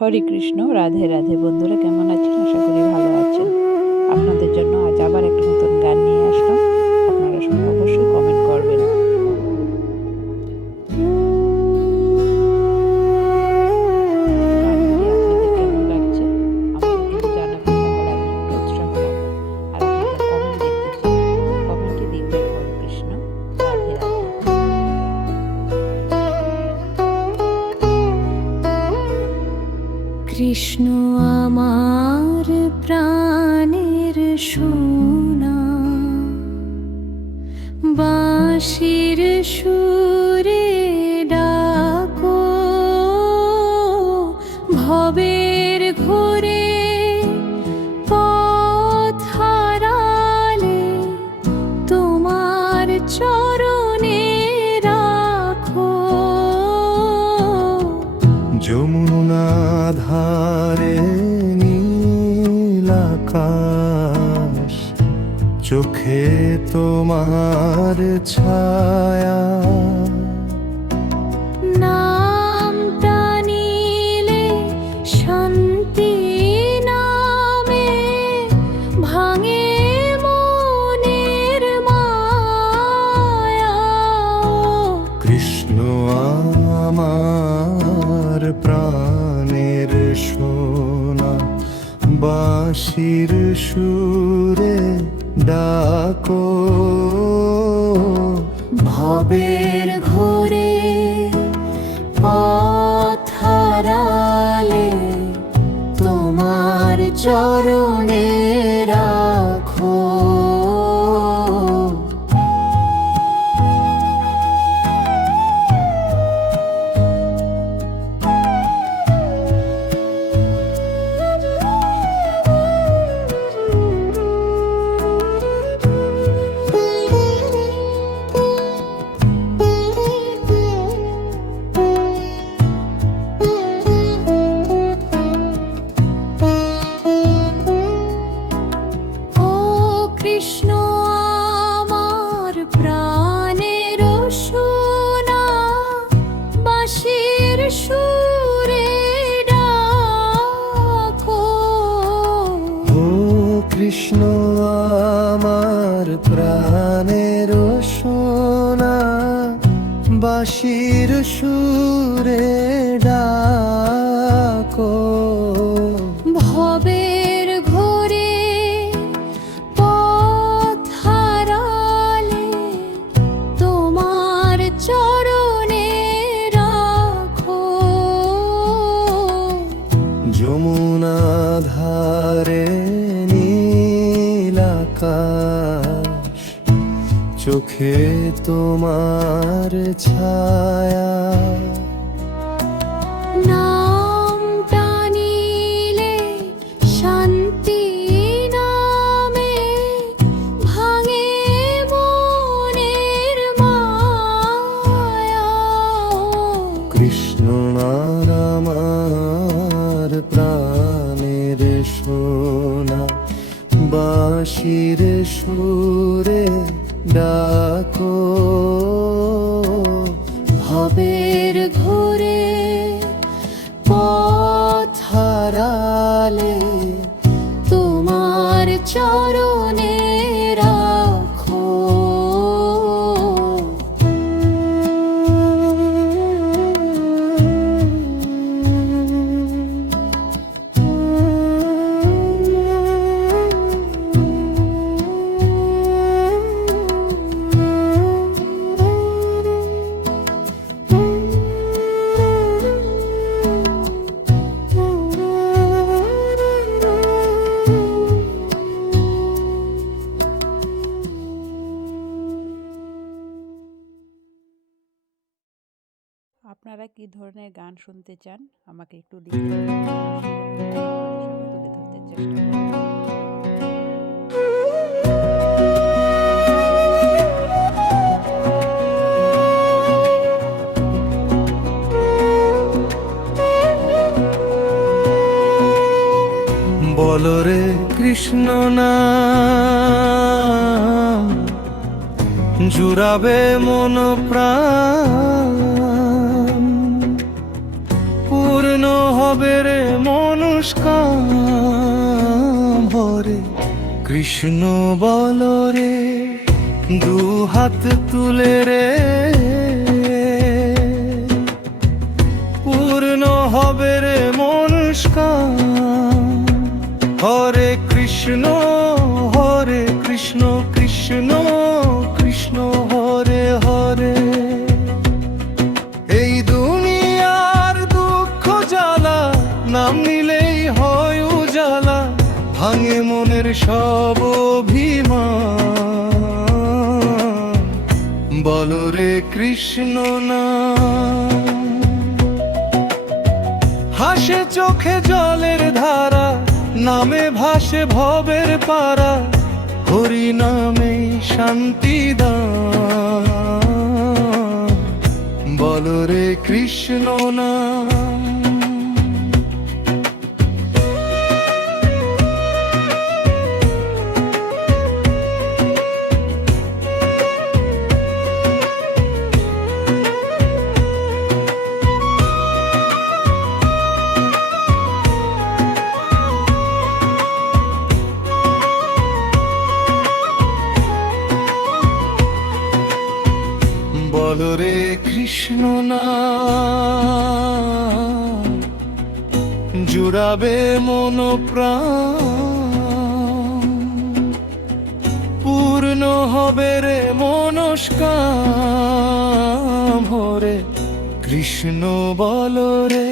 হরে কৃষ্ণ, রাধে রাধে। বন্ধুরা কেমন আছেন? আশা করি ভালো আছেন। আপনাদের জন্য আজ আবার একটা নতুন গান নিয়ে আসলাম। আপনারা শুনে অবশ্যই কমেন্ট করবেন। গানটি আপনাদের কেমন লাগছে আমাকে কিন্তু জানাবেন, তাহলে আমি একটু উৎসাহ পাবো। আর আপনারা কমেন্ট দেখতে চাই, কমেন্টে লিখবেন হরে কৃষ্ণ, রাধে রাধে। কৃষ্ণ আমার প্রাণের সোনা, বাঁশির সুরে ডাকো, ভবের ঘোরে পথ হারালে তোমার চরণে রাখো। যমুনা ধারে নীল আকাশ, চোখে তোমার ছায়া, নামটা নিলে শান্তি নামে, ভাঙে মনের মায়া। কৃষ্ণ আমার প্রাণের সোনা, বাঁশির সুরে ডাকো, ভবের ঘোরে পথ হারালে তোমার চরণে রাখো। ও কৃষ্ণ আমার প্রাণের সোনা, বাঁশির সুরে ডাকো। ও কৃষ্ণ আমার প্রাণের সোনা, বাঁশির সুরে ডাকো, ভবের ঘোরে পথ হারালে তোমার চরণে রাখো। যমুনা ধারে নীল আকাশ, চোখে তোমার ছায়া, নামটা নিলে শান্তি নামে, ভাঙে মনের মায়া। কৃষ্ণ আমার প্রাণের সোনা, বাঁশির সুরে ডাকো, ভবের ঘোরে পথ হারালে তোমার চরণে রাখো। আপনারা কি ধরনের গান শুনতে চান আমাকে একটু লিখে দিন। আপনাদের সামনে তুলে ধরতে চেষ্টা করব। বলো রে কৃষ্ণ নাম, জুড়াবে মন প্রাণ, পূর্ণ হবে রে মনস্কাম হরে কৃষ্ণ বল রে, দু হাত তুলে রে, পূর্ণ হবে রে মনস্কাম। হরে কৃষ্ণ কৃষ্ণ কৃষ্ণ হরে হরে। এই দুনিয়ার দুঃখ জ্বালা নাম নিলেই হয় উজালা, ভাঙে মনের সব অভিমান। বল রে কৃষ্ণ নাম। হাসে চোখে জলের ধারা, নামে ভাসে ভবের পারা, হরি নামে শান্তি দান। বল রে কৃষ্ণ নাম। বল রে কৃষ্ণ নাম, জুড়াবে মন প্রাণ, পূর্ণ হবে রে মনস্কাম। হরে কৃষ্ণ বল রে,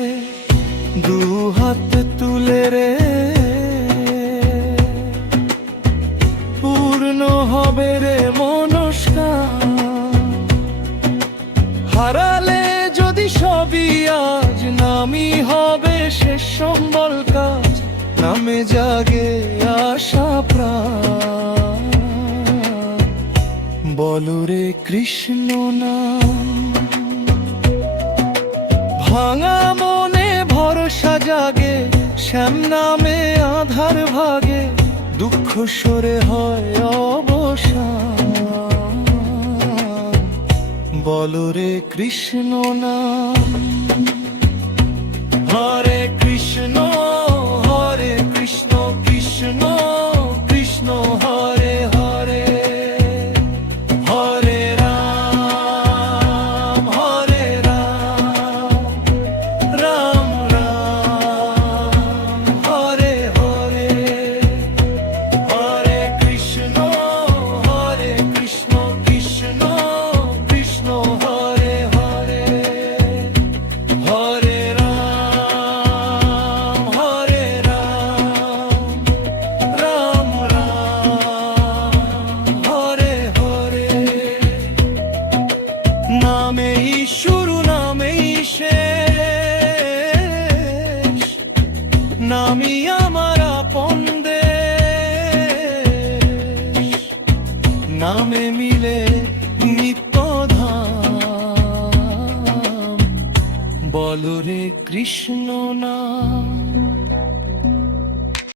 দু হাত তুলে রে, পূর্ণ হবে রে মনস্কাম। হারালে যদি সবই আজ, নামই হবে শেষ সম্বল কাজ। নামে জাগে আশা প্রাণ। বল রে কৃষ্ণ নাম। ভাঙা মনে ভরসা জাগে, শ্যাম নামে আধার ভাগে, দুঃখ সরে হয় অবসান। বল রে কৃষ্ণ নাম। হরে কৃষ্ণ কৃষ্ণ কৃষ্ণ হরে হরে, হরে রাম রাম রাম হরে হরে। হরে কৃষ্ণ কৃষ্ণ কৃষ্ণ হরে হরে, হরে রাম রাম হরে হরে। নামেই শুরু নামেই শেষ, নামই আমার আপন দেশ। নামে মিলে নিত্য ধাম। বল রে কৃষ্ণ নাম।